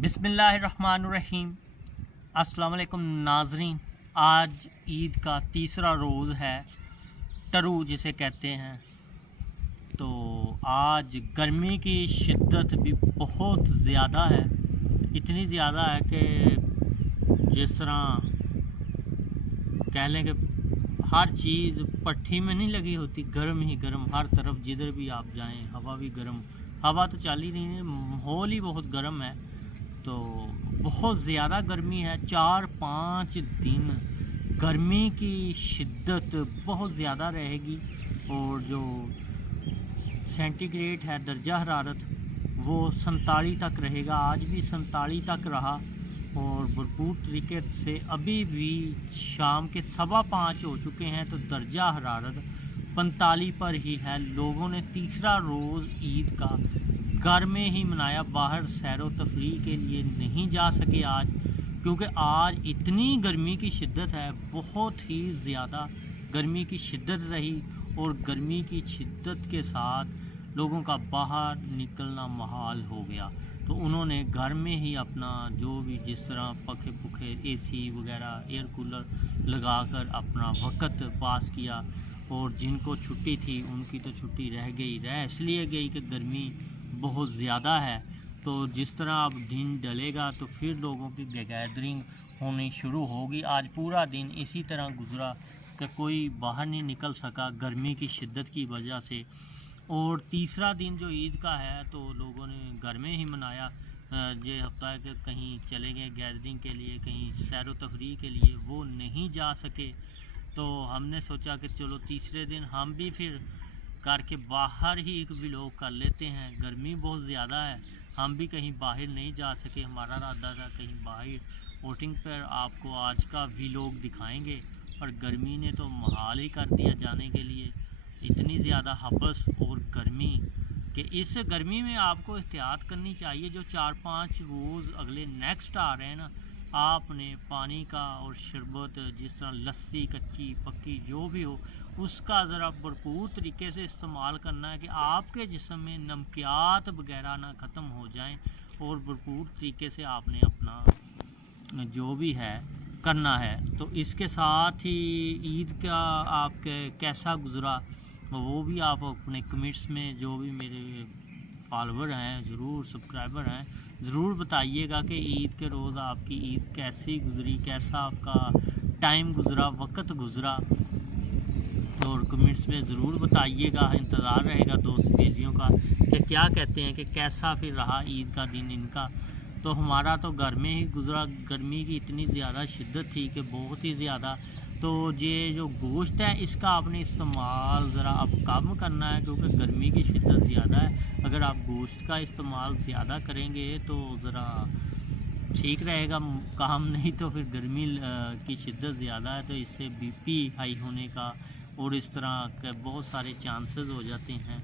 बिस्मिल्लाहिर्रहमानिर्रहीम। अस्सलाम वालेकुम नाज़रीन। आज ईद का तीसरा रोज़ है, टरू जिसे कहते हैं। तो आज गर्मी की शिद्दत भी बहुत ज़्यादा है, इतनी ज़्यादा है कि जिस तरह कह लें कि हर चीज़ पट्टी में नहीं लगी होती, गर्म ही गर्म हर तरफ, जिधर भी आप जाएं हवा भी गर्म। हवा तो चल ही नहीं है, माहौल ही बहुत गर्म है। तो बहुत ज़्यादा गर्मी है, 4-5 दिन गर्मी की शिद्दत बहुत ज़्यादा रहेगी। और जो सेंटीग्रेड है दर्जा हरारत वो 47 तक रहेगा। आज भी 47 तक रहा और भरपूर तरीके से अभी भी शाम के 5:15 हो चुके हैं तो दर्जा हरारत 45 पर ही है। लोगों ने तीसरा रोज़ ईद का घर में ही मनाया, बाहर सैर व तफरीह के लिए नहीं जा सके आज, क्योंकि आज इतनी गर्मी की शिद्दत है, बहुत ही ज़्यादा गर्मी की शिद्दत रही। और गर्मी की शिद्दत के साथ लोगों का बाहर निकलना महाल हो गया। तो उन्होंने घर में ही अपना जो भी जिस तरह पखे पुखे एसी वगैरह एयर कूलर लगाकर अपना वक़्त पास किया। और जिनको छुट्टी थी उनकी तो छुट्टी रह इसलिए गई कि गर्मी बहुत ज़्यादा है। तो जिस तरह अब दिन डलेगा तो फिर लोगों की गैदरिंग होनी शुरू होगी। आज पूरा दिन इसी तरह गुजरा कि कोई बाहर नहीं निकल सका गर्मी की शिद्दत की वजह से। और तीसरा दिन जो ईद का है तो लोगों ने घर में ही मनाया। ये हफ्ता है कि कहीं चले गए गैदरिंग के लिए, कहीं सैर व तफरीह के लिए, वो नहीं जा सके। तो हमने सोचा कि चलो तीसरे दिन हम भी फिर करके बाहर ही एक व्लॉग कर लेते हैं। गर्मी बहुत ज़्यादा है, हम भी कहीं बाहर नहीं जा सके। हमारा इरादा था कहीं बाहर आउटिंग पर आपको आज का व्लॉग दिखाएंगे, पर गर्मी ने तो महाल ही कर दिया जाने के लिए। इतनी ज़्यादा हबस और गर्मी कि इस गर्मी में आपको एहतियात करनी चाहिए। जो 4-5 रोज़ अगले नेक्स्ट आ रहे हैं ना, आपने पानी का और शरबत जिस तरह लस्सी कच्ची पक्की जो भी हो उसका ज़रा भरपूर तरीके से इस्तेमाल करना है कि आपके जिस्म में नमकियात वगैरह ना ख़त्म हो जाएं। और भरपूर तरीके से आपने अपना जो भी है करना है। तो इसके साथ ही ईद का आपके कैसा गुज़रा वो भी आप अपने कमेंट्स में, जो भी मेरे फॉलोवर हैं ज़रूर, सब्सक्राइबर हैं ज़रूर बताइएगा कि ईद के रोज़ आपकी ईद कैसी गुज़री, कैसा आपका टाइम गुज़रा, वक़्त गुज़रा। और कमेंट्स में ज़रूर बताइएगा, इंतज़ार रहेगा दोस्त बेलियों का कि क्या कहते हैं कि कैसा फिर रहा ईद का दिन इनका। तो हमारा तो घर में ही गुज़रा। गर्मी की इतनी ज़्यादा शिद्दत थी कि बहुत ही ज़्यादा। तो ये जो गोश्त है इसका आपने इस्तेमाल ज़रा अब कम करना है, क्योंकि गर्मी की शिद्दत ज़्यादा है। अगर आप गोश्त का इस्तेमाल ज़्यादा करेंगे तो ज़रा ठीक रहेगा काम, नहीं तो फिर गर्मी की शिद्दत ज़्यादा है तो इससे बीपी हाई होने का और इस तरह के बहुत सारे चांसेस हो जाते हैं।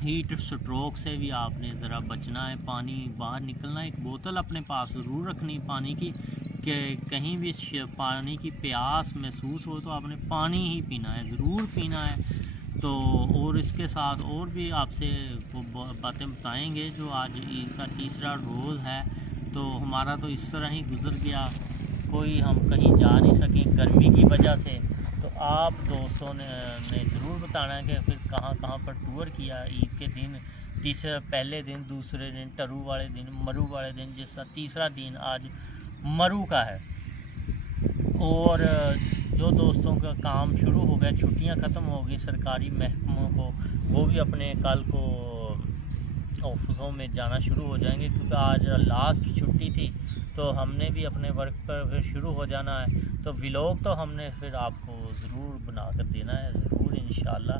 हीट स्ट्रोक से भी आपने ज़रा बचना है। पानी बाहर निकलना, एक बोतल अपने पास ज़रूर रखनी पानी की, कि कहीं भी पानी की प्यास महसूस हो तो आपने पानी ही पीना है, ज़रूर पीना है। तो और इसके साथ और भी आपसे बातें बताएंगे। जो आज ईद का तीसरा रोज़ है तो हमारा तो इस तरह ही गुज़र गया, कोई हम कहीं जा नहीं सके गर्मी की वजह से। तो आप दोस्तों ने ज़रूर बताना है कि फिर कहाँ कहाँ पर टूर किया ईद के दिन। तीसरा पहले दिन, दूसरे दिन टरू वाले दिन, मरू वाले दिन, जिसका तीसरा दिन आज मरू का है। और जो दोस्तों का काम शुरू हो गया, छुट्टियां ख़त्म हो गई सरकारी महकमों को, वो भी अपने कल को ऑफिसों में जाना शुरू हो जाएंगे, क्योंकि आज लास्ट की छुट्टी थी। तो हमने भी अपने वर्क पर फिर शुरू हो जाना है। तो व्लॉग तो हमने फिर आपको ज़रूर बना कर देना है, ज़रूर इंशाल्लाह।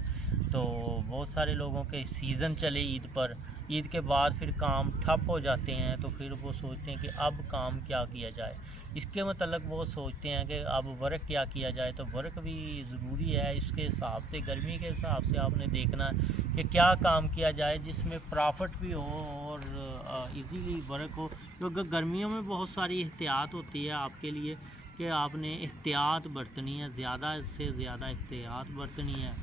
तो बहुत सारे लोगों के सीज़न चले ईद पर, ईद के बाद फिर काम ठप हो जाते हैं। तो फिर वो सोचते हैं कि अब काम क्या किया जाए, इसके मतलब वो सोचते हैं कि अब वर्क क्या किया जाए। तो वर्क भी ज़रूरी है, इसके हिसाब से गर्मी के हिसाब से आपने देखना है कि क्या काम किया जाए जिसमें प्रॉफिट भी हो और इजीली वर्क हो। क्योंकि गर्मियों में बहुत सारी एहतियात होती है आपके लिए कि आपने एहतियात बरतनी है, ज़्यादा से ज़्यादा एहतियात बरतनी है।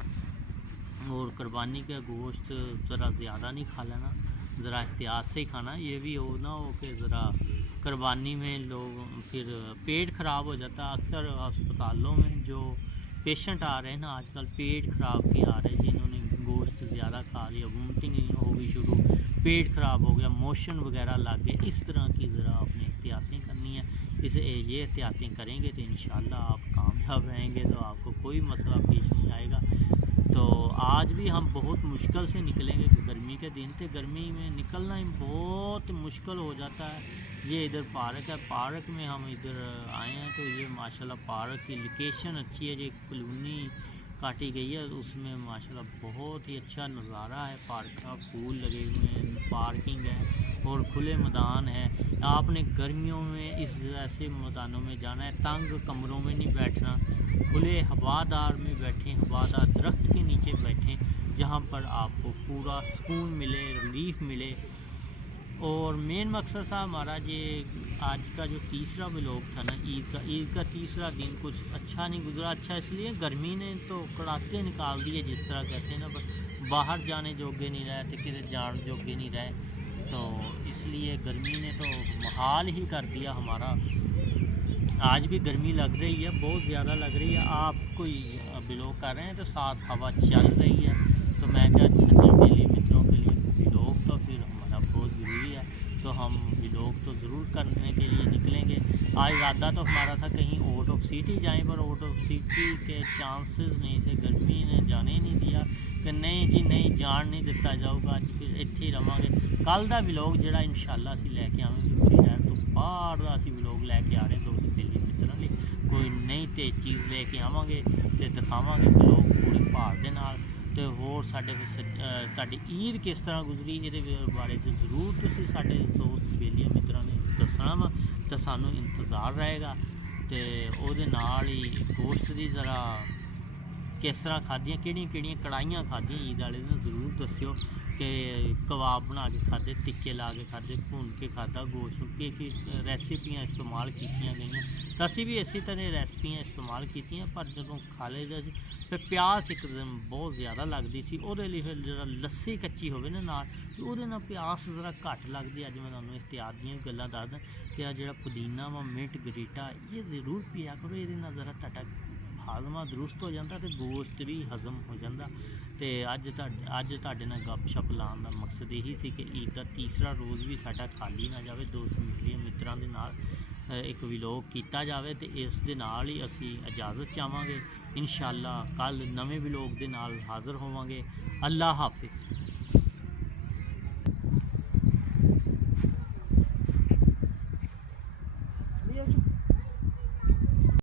और कुर्बानी का गोश्त ज़रा ज़्यादा नहीं खा लेना, ذرا احتیاط سے ہی کھانا، یہ بھی ہو نہ ہو کہ ذرا قربانی میں لوگ پھر پیٹ خراب ہو جاتا ہے۔ اکثر ہسپتالوں میں جو پیشنٹ آ رہے ہیں نا آج کل پیٹ خراب کے آ رہے ہیں، جنہوں نے گوشت زیادہ کھا لیا، وومٹنگ ہو گئی شروع، پیٹ خراب ہو گیا، موشن وغیرہ لگ گئے، اس طرح کی ذرا اپنی احتیاطیں کرنی ہے۔ یہ احتیاطیں کریں گے تو انشاءاللہ آپ کامیاب رہیں گے، تو آپ کو کوئی مسئلہ پیش نہیں آئے گا۔ تو آج بھی ہم بہت مشکل سے نکلیں گے، گرمی کے دن تھے، گرمی میں نکلنا ہی بہت مشکل ہو جاتا ہے۔ یہ ادھر پارک ہے، پارک میں ہم ادھر آئے ہیں، تو یہ ماشاءاللہ پارک کی لوکیشن اچھی ہے، جو ایک کالونی کاٹی گئی ہے، اس میں ماشاءاللہ بہت ہی اچھا نظارہ ہے، پارک کا پھول لگے ہوئے ہیں، پارکنگ ہے اور کھلے میدان ہے۔ آپ نے گرمیوں میں اس ایسے میدانوں میں جانا ہے، تنگ کمروں میں نہیں بیٹھنا، کھلے ہوادار میں بیٹھیں، ہوادار درخت کے نیچے بیٹھیں، جہاں پر آپ کو پورا سکون ملے، ریلیف ملے۔ اور مین مقصد تھا ہمارا یہ آج کا جو تیسرا ولاگ تھا نا، عید کا تیسرا دن کچھ اچھا نہیں گزرا۔ اچھا اس لیے گرمی نے تو کڑاکے نکال دیے، جس طرح کہتے ہیں نا، باہر جانے جوگے نہیں رہے، تو کدھر جان جوگے نہیں رہے، تو اس لیے گرمی نے تو محال ہی کر دیا ہمارا۔ آج بھی گرمی لگ رہی ہے، بہت زیادہ لگ رہی ہے، آپ کوئی بلاگ کر رہے ہیں تو ساتھ ہوا چل رہی ہے، تو میں کیا سچے میرے متروں کے لیے بلاگ تو پھر ہمارا بہت ضروری ہے، تو ہم بلاگ تو ضرور کرنے کے لیے نکلیں گے۔ آج ارادہ تو ہمارا تھا کہیں آؤٹ آف سٹی جائیں، پر آؤٹ آف سٹی کے چانسز نہیں تھے، گرمی نے جانے نہیں دیا کہ نہیں جی نہیں جان نہیں دیتا جاؤ گا، اج پھر اتنے ہی رہاں گے۔ کل کا بلاگ جڑا انشاءاللہ اسی لے کے آئیں گے، شہر تو باہر کا اسی بلاگ لے کے آ رہے ہیں دوست بیلی متروں لیے، کوئی نئی تیز چیز لے کے آواں گے تو دکھاواں گے بلاگ پورے پہاڑ دے نال۔ تو ہور ساڈی عید کس طرح گزری یہ بارے ضرور تسی ساڈے دوست بیلی متروں نے دسنا وا، تو سانوں انتظار رہے گا۔ تو او دے نال ہی گوشت دی ذرا کس طرح کھادیاں، کہڑیاں کڑاہیاں کھادیاں عید والے دن ضرور دسیو، کہ کباب بنا کے کھادے، ٹکے لا کے کھادے، بھون کے کھادا گوشت، کہ ریسیپیاں استعمال کیتیاں گئیاں، تو اسی بھی اسی طرح ریسیپیاں استعمال کیتیاں، پر جدوں کھا لے دا سی پھر پیاس ایک دم بہت زیادہ لگتی سی، وہ پھر جا لسی کچی ہوئے نا نال، تو وہ پیاس ذرا گھٹ لگتی۔ اج میں تمہیں احتیاط دیا گلاں دسدا کہ آ جڑا پودینہ وا منٹ گریٹا یہ ضرور پیا کرو، یہ ذرا تہاڈا ہاضمہ درست ہو جاتا، تو گوشت بھی ہضم ہو جاتا۔ تو اج تہاڈے نال گپ شپ لان کا مقصد یہی سی کہ عید کا تیسرا روز بھی ساڈا خالی نہ جاوے، دوست متراں دے نال ایک ولاگ کیتا جاوے، تو اس دے نال ہی اسی اجازت چاہواں گے۔ انشاءاللہ کل نویں ولاگ دے نال حاضر ہوواں گے۔ اللہ حافظ۔